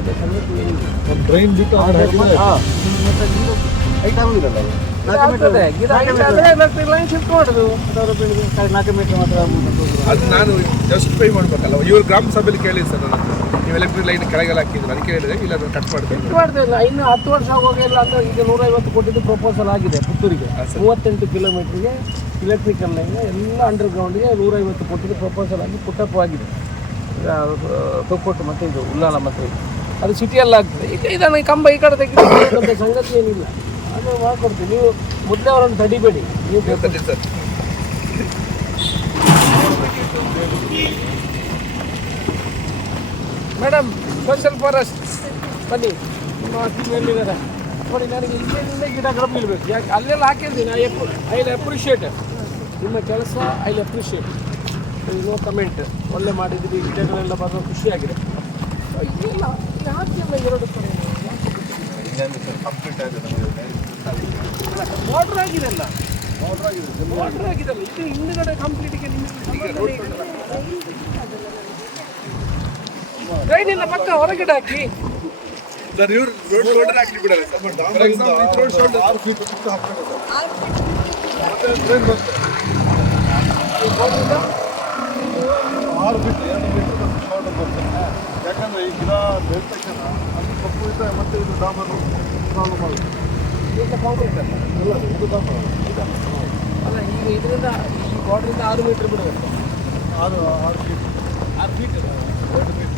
ಅಂತ ಸಂಗತಿ ಏನಿಲ್ಲ. ಡ್ರೈನ್ ಬಿಟ್ಟು ಹೈಟ್ ಆಗೋದಿಲ್ಲ ಎಲೆಕ್ಟ್ರಿಕ್ ಲೈನ್ ಶಿಫ್ಟ್ ಮಾಡೋದು 4 ಮೀಟರ್ ಮಾತ್ರ. ಅದು ನಾನು ಜಸ್ಟಿಫೈ ಮಾಡ್ಬೇಕಲ್ಲ. ಇವರು ಗ್ರಾಮ ಸಭೆಯಲ್ಲಿ ಕೇಳಿ ಸರ್ ನನ್ನ ನೀವು ಎಲೆಕ್ಟ್ರಿಕ್ ಲೈನ್ ಕೆಳಗೆಲ್ಲ ಹಾಕಿದ್ರು ಅದಕ್ಕೆ ಹೇಳಿದ್ರೆ ಇಲ್ಲ ಅದನ್ನು ಕಟ್ ಮಾಡ್ತಿಲ್ಲ. ಇನ್ನು 10 ವರ್ಷ ಹೋಗಿಲ್ಲ ಅಂತ ಈಗ 150 ಕೋಟಿದು ಪ್ರಪೋಸಲ್ ಆಗಿದೆ ಪುತ್ತೂರಿಗೆ. 38 ಕಿಲೋಮೀಟ್ರಿಗೆ ಇಲೆಕ್ಟ್ರಿಕಲ್ ಲೈನ್ ಎಲ್ಲ ಅಂಡರ್ಗ್ರೌಂಡ್ಗೆ 150 ಕೋಟಿದು ಪ್ರಪೋಸಲ್ ಆಗಿ ಪುಟ್ಟಪ್ ಆಗಿದೆ. ತೊಕ್ಕೊಟ್ಟು ಮತ್ತು ಇದು ಉಲ್ಲಾಲ ಮತ್ತು ಅದು ಸಿಟಿಯಲ್ಲಿ ಆಗ್ತದೆ. ಈಗ ಇದನ್ನು ಕಂಬ ಈ ಕಡೆ ತೆಗೆದು ಸಂಗತಿ ಏನಿಲ್ಲ, ಅದು ಮಾಡ್ಕೊಡ್ತೀವಿ. ನೀವು ಮೊದಲೇ ಅವರನ್ನು ತಡಿಬೇಡಿ. ನೀವು ಸರ್ ಮೇಡಮ್ ಸೋಷಿಯಲ್ ಫಾರೆಸ್ಟ್ ಬನ್ನಿ, ನಿಮ್ಮ ಟೀಮ್ ಎಲ್ಲಿದ್ದಾರೆ ನೋಡಿ. ನನಗೆ ಇಲ್ಲಿಂದ ಗಿಡಗಳು ಬೀಳಬೇಕು. ಯಾಕೆ ಅಲ್ಲೆಲ್ಲ ಹಾಕಿದ್ದೀನಿ. ಐ ಅಪ್ರಿಷಿಯೇಟ್ ನಿಮ್ಮ ಕೆಲಸ. I appreciate. No comment. ಒಳ್ಳೆ ಮಾಡಿದ್ದೀವಿ. ಗಿಡಗಳೆಲ್ಲ ಬರೋ ಖುಷಿಯಾಗಿದೆ. ಇಲ್ಲ ಯಾಕೆಲ್ಲ 2 ಕಡೆ ಕಂಪ್ಲೀಟ್ ಆಗಿದೆ. ವಾಟರ್ ಆಗಿದೆಲ್ಲ ವಾಟರ್ ಆಗಿದೆಲ್ಲ. ಇದು ಹಿಂದುಗಡೆ ಕಂಪ್ಲೀಟಿಗೆ ಟ್ರೈನ್ ಇಲ್ಲ ಪಕ್ಕ ಹೊರಗಡೆ ಹಾಕಿ ಸರ್. ಇವರು ರೋಡ್ ಶೋಲ್ಡರ್ ಹಾಕಿ ಬಿಡಲ್ಲ ಸರ್. ಫಾರ್ ಎಕ್ಸಾಂಪಲ್ ಇದು ರೋಡ್ ಶೋಲ್ಡರ್ 6 ಫೀಟ್ ಹಾಕ್ತಾರೆ ಸರ್. ಮತ್ತೆ ಟ್ರೈನ್ ಬರ್ತದೆ 6 ಫೀಟ್ 2 ಮೀಟರ್ ಶೋಲ್ಡರ್ ಬರ್ತದೆ. ಯಾಕಂದರೆ ಈ ಗಿಡ ಬೆಳೆದ ತಕ್ಷಣ ಅದು ಕಪ್ಪು ಇದ್ದರೆ ಮತ್ತೆ ಇದು ಡಾಮರು ಪ್ರಾಬ್ಲಮ್ ಆಗುತ್ತೆ. ಈಗ ಕಾಂಕ್ರೀಟ್ ಅಲ್ಲ ಇದು ಡಾಮರು ಅಲ್ಲ. ಈಗ ಇದರಿಂದ ಈ ಬಾರ್ಡ್ರಿಂದ 6 ಮೀಟರ್ ಬಿಡಬೇಕು. 6 ಫೀಟ್ 6 ಫೀಟ್ 2 ಫೀಟ್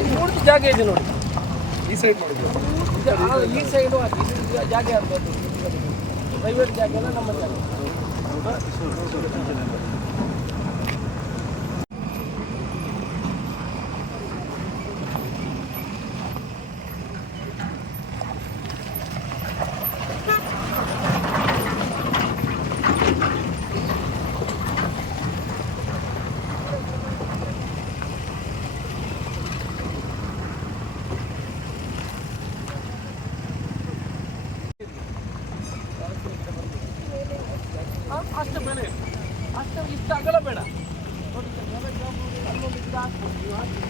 ಇದು ಮೂರ್ತಿ ಜಾಗ ಇದೆ ನೋಡಿ. ಈ ಸೈಡ್ ನೋಡಿದ್ರು ಈ ಸೈಡು ಜಾಗ ಆಗ್ಬೋದು. ಪ್ರೈವೇಟ್ ಜಾಗ ಎಲ್ಲ ನಮ್ಮ ಜಾಗ. ಅಷ್ಟು ಬೇಡ, ಅಷ್ಟು ಇಷ್ಟು ಅಗಲ ಬೇಡ. ಅಲ್ಲೊಂದು ಗಿಡ ಹಾಕ್ಬೋದು. ನೀವು ಹಾಕಿ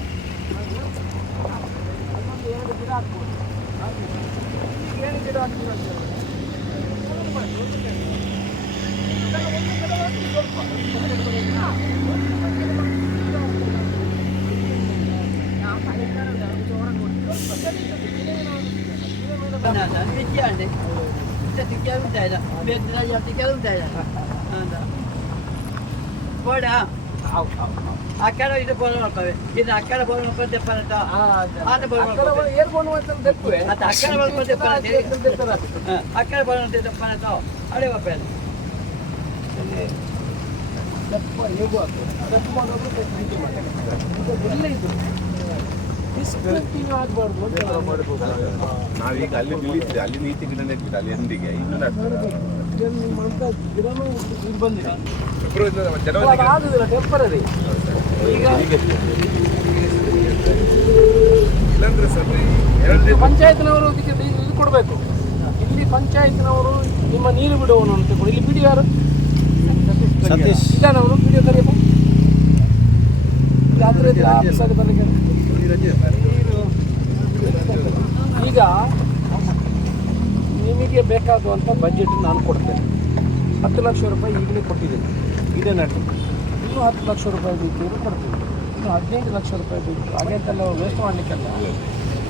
ಅಲ್ಲೊಂದು 2 ಗಿಡ ಹಾಕ್ಬೋದು. ಏನು ಗಿಡ ಹಾಕ್ತೀರ ಅಂತ అక్కడ ఇది పొలం ఉంటుంది. ఇది అక్కడ పొలం ఉంటుంది చెప్పాలంట. ఆట పొలం అక్కడ పొలం చెప్పాలంటే అక్కడ పొలం ఉంటుంది చెప్పాలంట. అడే చెప్పాలి ನಾವೀಗ ಅಲ್ಲಿ ನಿಲ್ಲಿಸಿದೆ. ಅಲ್ಲಿ ನೀತಿ ಗಿಡ ನೆಟ್ಟಿದೆ. ಅಲ್ಲಿ ಎಂದಿಗೆ ಇನ್ನು ಬಂದಿದೆ ಟೆಂಪರರಿ. ಈಗ ಇಲ್ಲಾಂದ್ರೆ ಸರ್ ಪಂಚಾಯತ್ನವರು ಇದಕ್ಕೆ ಇದು ಕೊಡಬೇಕು. ಇಲ್ಲಿ ಪಂಚಾಯತ್ನವರು ನಿಮ್ಮ ನೀರು ಬಿಡುವವನು ಅಂತ ಕೊಡಿ. ಇಲ್ಲಿ ಬಿಡಿ ಯಾರು ಸತೀಶ್ ಇದ್ದಾನವರು ವಿಡಿಯೋ ಕರೆಯಪ್ಪ. ಈಗ ನಿಮಗೆ ಬೇಕಾಗುವಂಥ ಬಜೆಟ್ ನಾನು ಕೊಡ್ತೇನೆ. 10 ಲಕ್ಷ ರೂಪಾಯಿ ಈಗಲೇ ಕೊಟ್ಟಿದ್ದೀನಿ. ಇದೇ ನಟಿ ಇನ್ನೂ 10 ಲಕ್ಷ ರೂಪಾಯಿ ಬೇಕು ಕೊಡ್ತೀನಿ. ಇನ್ನು 15 ಲಕ್ಷ ರೂಪಾಯಿ ಬೇಕು. ಹಾಗೆಂತೆಲ್ಲ ವೇಸ್ಟ್ ಮಾಡಲಿಕ್ಕೆಲ್ಲ.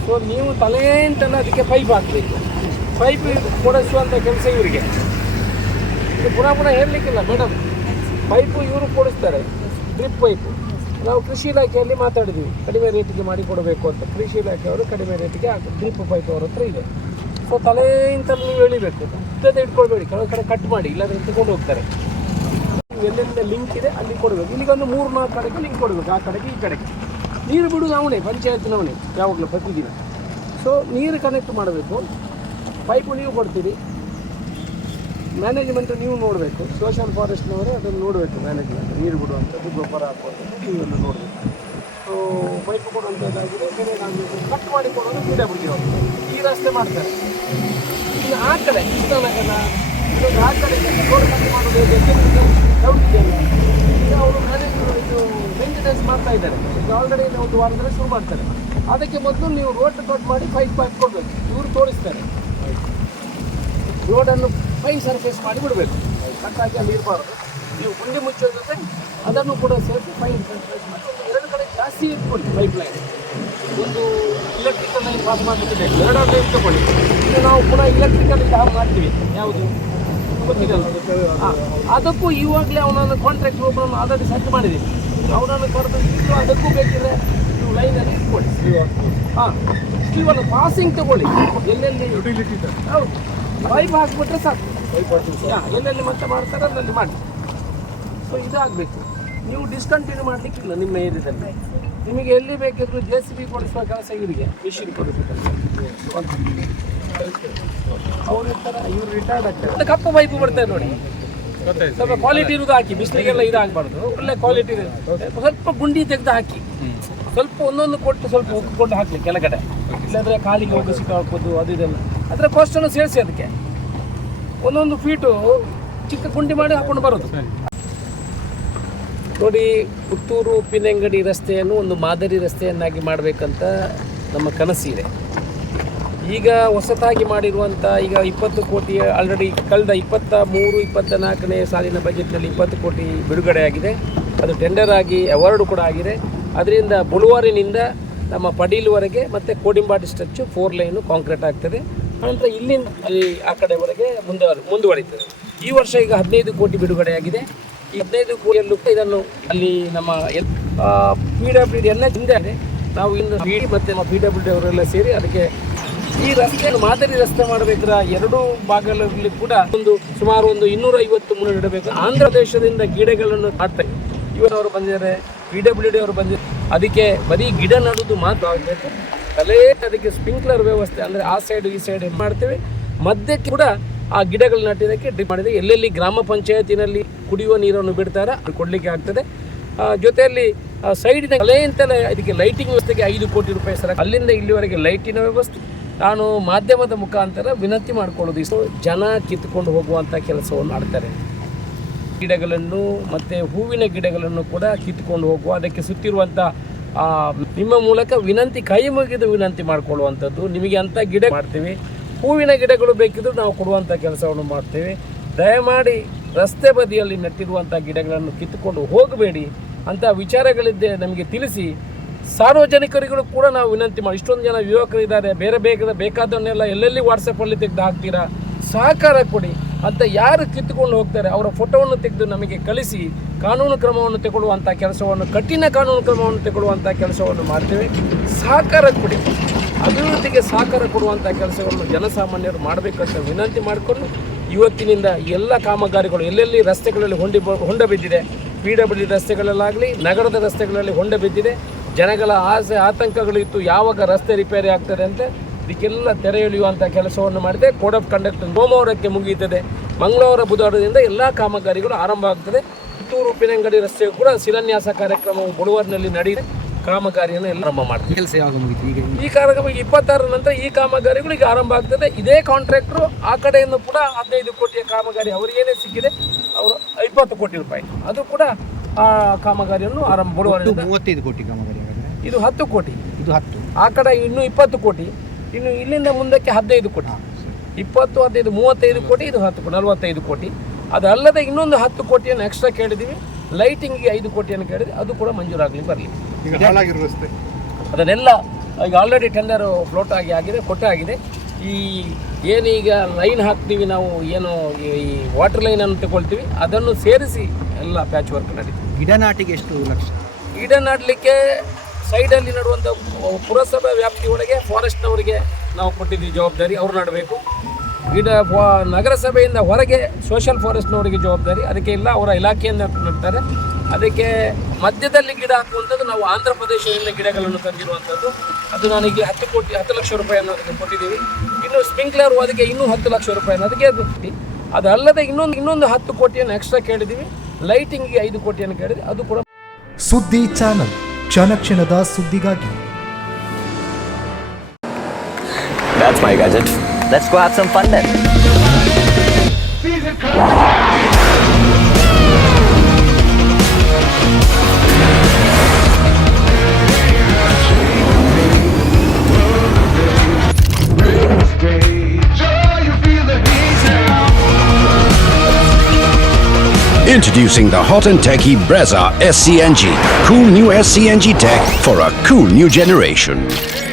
ಸೊ ನೀವು ತಲೆಂಟೆಲ್ಲ ಅದಕ್ಕೆ ಪೈಪ್ ಹಾಕಬೇಕು. ಪೈಪ್ ಕೊಡಿಸುವಂಥ ಕೆಲಸ ಇವರಿಗೆ. ಇದು ಪುನಃ ಹೇಳಲಿಕ್ಕಿಲ್ಲ ಮೇಡಮ್. ಪೈಪು ಇವರು ಕೊಡಿಸ್ತಾರೆ, ಡ್ರಿಪ್ ಪೈಪು. ನಾವು ಕೃಷಿ ಇಲಾಖೆಯಲ್ಲಿ ಮಾತಾಡಿದ್ವಿ ಕಡಿಮೆ ರೇಟಿಗೆ ಮಾಡಿ ಕೊಡಬೇಕು ಅಂತ. ಕೃಷಿ ಇಲಾಖೆಯವರು ಕಡಿಮೆ ರೇಟಿಗೆ ಡ್ರಿಪ್ ಪೈಪ್ ಅವ್ರ ಹತ್ರ ಇದೆ. ಸೊ ತಲೆಯಿಂತಲ್ಲಿ ನೀವು ಎಳಿಬೇಕು. ಉದ್ದದ ಇಟ್ಕೊಳ್ಬೇಡಿ, ಕೆಲವು ಕಡೆ ಕಟ್ ಮಾಡಿ, ಇಲ್ಲಾಂದರೆ ಎತ್ಕೊಂಡು ಹೋಗ್ತಾರೆ. ಎಲ್ಲೆಲ್ಲ ಲಿಂಕ್ ಇದೆ ಅಲ್ಲಿ ಕೊಡಬೇಕು. ಇಲ್ಲಿಗೊಂದು 3-4 ಕಡೆಗೆ ಲಿಂಕ್ ಕೊಡಬೇಕು. ಆ ಕಡೆಗೆ ಈ ಕಡೆಗೆ ನೀರು ಬಿಡುವುದು ಅವನೇ, ಪಂಚಾಯತ್ನವನೇ ಯಾವಾಗಲೂ ಪ್ರತಿದಿನ. ಸೊ ನೀರು ಕನೆಕ್ಟ್ ಮಾಡಬೇಕು. ಪೈಪು ನೀವು ಕೊಡ್ತೀರಿ. ಮ್ಯಾನೇಜ್ಮೆಂಟು ನೀವು ನೋಡಬೇಕು. ಸೋಷಿಯಲ್ ಫಾರೆಸ್ಟ್ನವರೇ ಅದನ್ನು ನೋಡಬೇಕು. ಮ್ಯಾನೇಜ್ಮೆಂಟ್ ನೀರು ಬಿಡುವಂಥದ್ದು, ಗೊಬ್ಬರ ಹಾಕುವಂಥದ್ದು ನೀವೆಲ್ಲ ನೋಡಬೇಕು. ಸೊ ಪೈಪು ಕೊಡುವಂಥದ್ದಾಗಿದೆ. ಬೇರೆ ನಾವು ಕಟ್ ಮಾಡಿ ಕೊಡೋದು ಪಿಡಬ್ಲ್ಯೂಡಿ ಅವರು ಈ ರಸ್ತೆ ಮಾಡ್ತಾರೆ. ಇನ್ನು ಆ ಕಡೆ ಕೃಷ್ಣನಗರ ಇದೊಂದು ಆ ಕಡೆ ರೋಡ್ ಕಟ್ ಮಾಡೋದು ಡೌಟ್ ಇದೆಯಲ್ಲ. ಈಗ ಅವರು ಮ್ಯಾನೇಜ್ ಇದು ಮೇಂಟೆನೆನ್ಸ್ ಮಾಡ್ತಾ ಇದ್ದಾರೆ. ಈಗ ಆಲ್ರೆಡಿ ಒಂದು ವಾರದಲ್ಲಿ ಶುರು ಮಾಡ್ತಾರೆ. ಅದಕ್ಕೆ ಮೊದಲು ನೀವು ರೋಡ್ ಕಟ್ ಮಾಡಿ ಫೈನ್ ಪಾಯಿಂಟ್ ಕೊಡಬೇಕು. ಇವರು ತೋರಿಸ್ತಾರೆ. ರೋಡನ್ನು ಫೈನ್ ಸರ್ಫೇಸ್ ಮಾಡಿ ಬಿಡಬೇಕು. ಕಟ್ಟಾಗಿ ಅಲ್ಲಿ ಇರಬಾರ್ದು. ನೀವು ಗುಂಡಿ ಮುಚ್ಚೋದ್ರ ಜೊತೆ ಅದನ್ನು ಕೂಡ ಸೇರಿಸಿ ಫೈನ್ ಸರ್ಫೇಸ್ ಮಾಡಿ ಎರಡು ಕಡೆ ಜಾಸ್ತಿ ಇಟ್ಕೊಳ್ಳಿ. ಪೈಪ್ ಲೈನ್ ಒಂದು ಇಲೆಕ್ಟ್ರಿಕಲ್ ಲೈನ್ ಪಾಸ್ ಮಾಡಲಿಕ್ಕೆ ಬೇಕು. ಎರಡರ ಲೈನ್ ತಗೊಳ್ಳಿ. ಈಗ ನಾವು ಪುನಃ ಇಲೆಕ್ಟ್ರಿಕಲ್ ಜಾಬ್ ಮಾಡ್ತೀವಿ. ಯಾವುದು ಗೊತ್ತಿಲ್ಲ. ಅದಕ್ಕೂ ಇವಾಗಲೇ ಅವನನ್ನು ಕಾಂಟ್ರಾಕ್ಟ್ ಒಬ್ಬರನ್ನು ಆಲ್ರೆಡಿ ಸೆಟ್ ಮಾಡಿದ್ದೀವಿ. ಅವನನ್ನು ಕರೆದು ಇಟ್ಟು ಅದಕ್ಕೂ ಬೇಕಿದ್ರೆ ನೀವು ಲೈನಲ್ಲಿ ಇಟ್ಕೊಳ್ಳಿ. ಹಾಂ, ಸ್ಟೀವನ್ನು ಪಾಸಿಂಗ್ ತಗೊಳ್ಳಿ. ಎಲ್ಲೆಲ್ಲಿ ಯುಟಿಲಿಟಿ ಹೌದು ಪೈಪ್ ಹಾಕ್ಬಿಟ್ರೆ ಸಾಕು. ಎಲ್ಲೆಲ್ಲಿ ಮತ್ತೆ ಮಾಡ್ತಾರೆ ಅಲ್ಲಲ್ಲಿ ಮಾಡಿ. ಸೊ ಇದಾಗಬೇಕು. ನೀವು ಡಿಸ್ಕಂಟಿನ್ಯೂ ಮಾಡಲಿಕ್ಕಿಲ್ಲ ನಿಮ್ಮ ಏರಿಯಾದಲ್ಲಿ. ನಿಮಗೆ ಎಲ್ಲಿ ಬೇಕಿದ್ರು JCB ಕೊಡಿಸುವ ಕೆಲಸ ಇವರಿಗೆ, ಮಿಷಿನ್ ಕೊಡಿಸುವ ಕೆಲಸ ಅವ್ರು ಇರ್ತಾರೆ. ಇವ್ರು ರಿಟೈರ್ಡ್ ಆಗ್ತಾರೆ. ಅದು ಕಪ್ಪು ಪೈಪು ಬರ್ತದೆ ನೋಡಿ. ಸ್ವಲ್ಪ ಕ್ವಾಲಿಟಿ ಇರೋದು ಹಾಕಿ. ಬಿಸಿಲಿಗೆಲ್ಲ ಇದಾಗಬಾರ್ದು. ಒಳ್ಳೆ ಕ್ವಾಲಿಟಿ ಸ್ವಲ್ಪ ಗುಂಡಿ ತೆಗೆದು ಹಾಕಿ. ಸ್ವಲ್ಪ ಒಂದೊಂದು ಕೊಟ್ಟು ಸ್ವಲ್ಪ ಉಕ್ಕೊಂಡು ಹಾಕಲಿ ಕೆಳಗಡೆ. ಇಲ್ಲಾಂದರೆ ಕಾಲಿಗೆ ಹೋಗಿ ಸಿಕ್ಕಾಕೋದು ಅದು ಇದೆಲ್ಲ. ಅದರ ಕಾಸ್ಟನ್ನು ಸೇರಿಸಿ ಅದಕ್ಕೆ ಒಂದೊಂದು ಫೀಟು ಚಿಕ್ಕ ಗುಂಡಿ ಮಾಡಿ ಹಾಕೊಂಡು ಬರೋದು. ನೋಡಿ, ಪುತ್ತೂರು ಉಪ್ಪಿನಂಗಡಿ ರಸ್ತೆಯನ್ನು ಒಂದು ಮಾದರಿ ರಸ್ತೆಯನ್ನಾಗಿ ಮಾಡಬೇಕಂತ ನಮ್ಮ ಕನಸಿದೆ. ಈಗ ಹೊಸತಾಗಿ ಮಾಡಿರುವಂಥ ಈಗ 20 ಕೋಟಿ ಆಲ್ರೆಡಿ ಕಳೆದ 23-24ನೇ ಸಾಲಿನ ಬಜೆಟ್ನಲ್ಲಿ 20 ಕೋಟಿ ಬಿಡುಗಡೆಯಾಗಿದೆ. ಅದು ಟೆಂಡರ್ ಆಗಿ ಅವಾರ್ಡು ಕೂಡ ಆಗಿದೆ. ಅದರಿಂದ ಬುಳುವಾರಿನಿಂದ ನಮ್ಮ ಪಡೀಲ್ವರೆಗೆ ಮತ್ತು ಕೋಡಿಂಬಾಡಿ ಸ್ಟ್ರೆಚ್ಚು 4 ಲೈನು ಕಾಂಕ್ರೀಟ್ ಆಗ್ತದೆ. ಆನಂತರ ಇಲ್ಲಿಂದ ಅಲ್ಲಿ ಆ ಕಡೆವರೆಗೆ ಮುಂದುವರಿತದೆ. ಈ ವರ್ಷ ಈಗ 15 ಕೋಟಿ ಬಿಡುಗಡೆಯಾಗಿದೆ. ಈ 15 ಕೋಟಿಯಲ್ಲೂ ಇದನ್ನು ಅಲ್ಲಿ ನಮ್ಮ PWD ಎಲ್ಲ ಹಿಂದೆ ನಾವು ಇನ್ನು ಮತ್ತು ನಮ್ಮ PWD ಅವರೆಲ್ಲ ಸೇರಿ ಅದಕ್ಕೆ ಈ ರಸ್ತೆಯನ್ನು ಮಾದರಿ ರಸ್ತೆ ಮಾಡಬೇಕಾದ್ರೆ ಎರಡೂ ಭಾಗಗಳಲ್ಲಿ ಕೂಡ ಸುಮಾರು 250 ಮುಳ್ಳು ಇಡಬೇಕು. ಆಂಧ್ರ ಪ್ರದೇಶದಿಂದ ಗಿಡಗಳನ್ನು ಮಾಡ್ತಾರೆ. ಇವರವರು ಬಂದಿದ್ದಾರೆ, PWD ಅವರು ಬಂದಿದ್ದಾರೆ. ಅದಕ್ಕೆ ಬರೀ ಗಿಡ ನಡುವುದು ಮಾತ್ರ ಆಗಬೇಕು. ಅದಕ್ಕೆ ಸ್ಪ್ರಿಂಕ್ಲರ್ ವ್ಯವಸ್ಥೆ ಅಂದರೆ ಆ ಸೈಡ್ ಈ ಸೈಡ್ ಮಾಡ್ತೇವೆ. ಮಧ್ಯಕ್ಕೆ ಕೂಡ ಆ ಗಿಡಗಳು ನಾಟಿದ್ದಕ್ಕೆ ಡ್ರಿಪ್ ಮಾಡಿದೆ. ಎಲ್ಲೆಲ್ಲಿ ಗ್ರಾಮ ಪಂಚಾಯತಿನಲ್ಲಿ ಕುಡಿಯುವ ನೀರನ್ನು ಬಿಡ್ತಾರೆ ಅದು ಕೊಡಲಿಕ್ಕೆ ಆಗ್ತದೆ. ಜೊತೆಯಲ್ಲಿ ಸೈಡಿನ ಕಲೆ ಅಂತಲೇ ಇದಕ್ಕೆ ಲೈಟಿಂಗ್ ವ್ಯವಸ್ಥೆಗೆ 5 ಕೋಟಿ ರೂಪಾಯಿ ಸರ. ಅಲ್ಲಿಂದ ಇಲ್ಲಿವರೆಗೆ ಲೈಟಿನ ವ್ಯವಸ್ಥೆ ನಾನು ಮಾಧ್ಯಮದ ಮುಖಾಂತರ ವಿನಂತಿ ಮಾಡಿಕೊಳ್ಳೋದು. ಇಷ್ಟು ಜನ ಕಿತ್ತುಕೊಂಡು ಹೋಗುವಂಥ ಕೆಲಸವನ್ನು ಮಾಡ್ತಾರೆ. ಗಿಡಗಳನ್ನು ಮತ್ತು ಹೂವಿನ ಗಿಡಗಳನ್ನು ಕೂಡ ಕಿತ್ತುಕೊಂಡು ಹೋಗುವ, ಅದಕ್ಕೆ ಸುತ್ತಿರುವಂಥ ನಿಮ್ಮ ಮೂಲಕ ವಿನಂತಿ, ಕೈ ಮುಗಿದು ವಿನಂತಿ ಮಾಡಿಕೊಳ್ಳುವಂಥದ್ದು. ನಿಮಗೆ ಅಂಥ ಗಿಡ ಮಾಡ್ತೀವಿ. ಹೂವಿನ ಗಿಡಗಳು ಬೇಕಿದ್ದರೂ ನಾವು ಕೊಡುವಂಥ ಕೆಲಸವನ್ನು ಮಾಡ್ತೇವೆ. ದಯಮಾಡಿ ರಸ್ತೆ ಬದಿಯಲ್ಲಿ ನೆಟ್ಟಿರುವಂಥ ಗಿಡಗಳನ್ನು ಕಿತ್ತುಕೊಂಡು ಹೋಗಬೇಡಿ ಅಂತ ವಿಚಾರಗಳಿದ್ದೆ ನಮಗೆ ತಿಳಿಸಿ. ಸಾರ್ವಜನಿಕರಿಗೂ ಕೂಡ ನಾವು ವಿನಂತಿ ಮಾಡಿ, ಇಷ್ಟೊಂದು ಜನ ಯುವಕರಿದ್ದಾರೆ, ಬೇರೆ ಬೇಕಾದವನ್ನೆಲ್ಲ ಎಲ್ಲೆಲ್ಲಿ ವಾಟ್ಸಪ್ಪಲ್ಲಿ ತೆಗೆದು ಹಾಕ್ತೀರಾ, ಸಹಕಾರ ಕೊಡಿ ಅಂತ ಯಾರು ಕಿತ್ತುಕೊಂಡು ಹೋಗ್ತಾರೆ ಅವರ ಫೋಟೋವನ್ನು ತೆಗೆದು ನಮಗೆ ಕಳಿಸಿ ಕಾನೂನು ಕ್ರಮವನ್ನು ತಗೊಳ್ಳುವಂಥ ಕೆಲಸವನ್ನು, ಕಠಿಣ ಕಾನೂನು ಕ್ರಮವನ್ನು ತಗೊಳ್ಳುವಂಥ ಕೆಲಸವನ್ನು ಮಾಡ್ತೇವೆ. ಸಹಕಾರ ಕೊಡಿ, ಅಭಿವೃದ್ಧಿಗೆ ಸಹಕಾರ ಕೊಡುವಂಥ ಕೆಲಸವನ್ನು ಜನಸಾಮಾನ್ಯರು ಮಾಡಬೇಕಂತ ವಿನಂತಿ ಮಾಡಿಕೊಂಡು ಇವತ್ತಿನಿಂದ ಎಲ್ಲ ಕಾಮಗಾರಿಗಳು ಎಲ್ಲೆಲ್ಲಿ ರಸ್ತೆಗಳಲ್ಲಿ ಹೊಂಡ ಬಿದ್ದಿದೆ, PWD ರಸ್ತೆಗಳಲ್ಲಾಗಲಿ ನಗರದ ರಸ್ತೆಗಳಲ್ಲಿ ಹೊಂಡ ಬಿದ್ದಿದೆ, ಜನಗಳ ಆಸೆ ಆತಂಕಗಳಿತ್ತು ಯಾವಾಗ ರಸ್ತೆ ರಿಪೇರಿ ಆಗ್ತದೆ ಅಂತ, ಇದಕ್ಕೆಲ್ಲ ತೆರೆ ಎಳೆಯುವಂಥ ಕೆಲಸವನ್ನು ಮಾಡಿದೆ. ಕೋಡ್ ಆಫ್ ಕಂಡಕ್ಟ್ ಸೋಮವಾರಕ್ಕೆ ಮುಗಿಯುತ್ತದೆ. ಮಂಗಳವಾರ ಬುಧವಾರದಿಂದ ಎಲ್ಲ ಕಾಮಗಾರಿಗಳು ಆರಂಭ ಆಗ್ತದೆ. ಪುತ್ತೂರು ಉಪ್ಪಿನಂಗಡಿ ರಸ್ತೆಯು ಕೂಡ ಶಿಲಾನ್ಯಾಸ ಕಾರ್ಯಕ್ರಮವು ಬುಳುವಾರಿನಲ್ಲಿ ನಡೆಯಿದೆ. ಕಾಮಗಾರಿಯನ್ನು ಎಲ್ಲ ಆರಂಭ ಮಾಡ್ತೀವಿ. ಕೆಲಸ ಯಾವಾಗ ಮುಗಿತು? ಈ ಕಾರ್ಯಕ್ರಮ 26 ನಂತರ ಈ ಕಾಮಗಾರಿಗಳು ಈಗ ಆರಂಭ ಆಗ್ತದೆ. ಇದೇ ಕಾಂಟ್ರಾಕ್ಟ್ರು ಆ ಕಡೆಯನ್ನು ಕೂಡ 15 ಕೋಟಿಯ ಕಾಮಗಾರಿ ಅವರಿಗೇನೇ ಸಿಕ್ಕಿದೆ, ಅವರು 20 ಕೋಟಿ ರೂಪಾಯಿ ಅದು ಕೂಡ ಆ ಕಾಮಗಾರಿಯನ್ನು ಆರಂಭ ಬುಳುವಾರಿನಿಂದ 35 ಕೋಟಿ ಕಾಮಗಾರಿ. ಇದು 10 ಕೋಟಿ, ಇದು 10, ಆ ಕಡೆ ಇನ್ನೂ 20 ಕೋಟಿ, ಇನ್ನು ಇಲ್ಲಿಂದ ಮುಂದಕ್ಕೆ 15 ಕೋಟಿ, 20, 15, 35 ಕೋಟಿ, ಇದು 10 ಕೋಟಿ, 45 ಕೋಟಿ. ಅದಲ್ಲದೆ ಇನ್ನೊಂದು 10 ಕೋಟಿಯನ್ನು ಎಕ್ಸ್ಟ್ರಾ ಕೇಳಿದ್ದೀವಿ. ಲೈಟಿಂಗಿಗೆ 5 ಕೋಟಿಯನ್ನು ಕೇಳಿದ್ವಿ, ಅದು ಕೂಡ ಮಂಜೂರಾಗಲಿ ಬರಲಿ. ಅದನ್ನೆಲ್ಲ ಈಗ ಆಲ್ರೆಡಿ ಟೆಂಡರ್ ಫ್ಲೋಟ್ ಆಗಿದೆ, ಕೊಟ್ಟಾಗಿದೆ. ಈ ಏನೀಗ ಲೈನ್ ಹಾಕ್ತೀವಿ ನಾವು, ಏನು ಈ ವಾಟರ್ ಲೈನನ್ನು ತಗೊಳ್ತೀವಿ, ಅದನ್ನು ಸೇರಿಸಿ ಎಲ್ಲ ಪ್ಯಾಚ್ ವರ್ಕ್ ನಡೀತೀವಿ. ಗಿಡ ನಾಟಿಗೆ ಎಷ್ಟು ಲಕ್ಷ? ಗಿಡ ನಾಟಲಿಕ್ಕೆ ಸೈಡಲ್ಲಿ ನಡುವಂಥ ಪುರಸಭೆ ವ್ಯಾಪ್ತಿ ಒಳಗೆ ಫಾರೆಸ್ಟ್ನವರಿಗೆ ನಾವು ಕೊಟ್ಟಿದ್ದೀವಿ ಜವಾಬ್ದಾರಿ, ಅವರು ನಡಬೇಕು. ಗಿಡ ನಗರಸಭೆಯಿಂದ ಹೊರಗೆ ಸೋಷಲ್ ಫಾರೆಸ್ಟ್ನವರಿಗೆ ಜವಾಬ್ದಾರಿ, ಅದಕ್ಕೆ ಇಲ್ಲ ಅವರ ಇಲಾಖೆಯಿಂದ ನಡ್ತಾರೆ. ಅದಕ್ಕೆ ಮಧ್ಯದಲ್ಲಿ ಗಿಡ ಹಾಕುವಂಥದ್ದು ನಾವು ಆಂಧ್ರ ಪ್ರದೇಶದಿಂದ ಗಿಡಗಳನ್ನು ತಂದಿರುವಂಥದ್ದು. ಅದು ನನಗೆ 10 ಲಕ್ಷ ರೂಪಾಯಿಯನ್ನು ಅದಕ್ಕೆ ಕೊಟ್ಟಿದ್ದೀವಿ. ಇನ್ನು ಸ್ಪ್ರಿಂಕ್ಲರ್ ಅದಕ್ಕೆ ಇನ್ನೂ 10 ಲಕ್ಷ ರೂಪಾಯಿಯನ್ನು ಅದಕ್ಕೆ ಕೊಟ್ಟು, ಅದಲ್ಲದೆ ಇನ್ನೊಂದು 10 ಕೋಟಿಯನ್ನು ಎಕ್ಸ್ಟ್ರಾ ಕೇಳಿದ್ದೀವಿ. ಲೈಟಿಂಗಿಗೆ 5 ಕೋಟಿಯನ್ನು ಕೇಳಿದ್ವಿ, ಅದು ಕೂಡ. ಸುದ್ದಿ ಚಾನಲ್, ಕ್ಷಣ ಕ್ಷಣದ ಸುದ್ದಿಗಾಗಿ. That's my gadget. Let's go have some fun then. Introducing the hot and techy Brezza SCNG. Cool new SCNG tech for a cool new generation.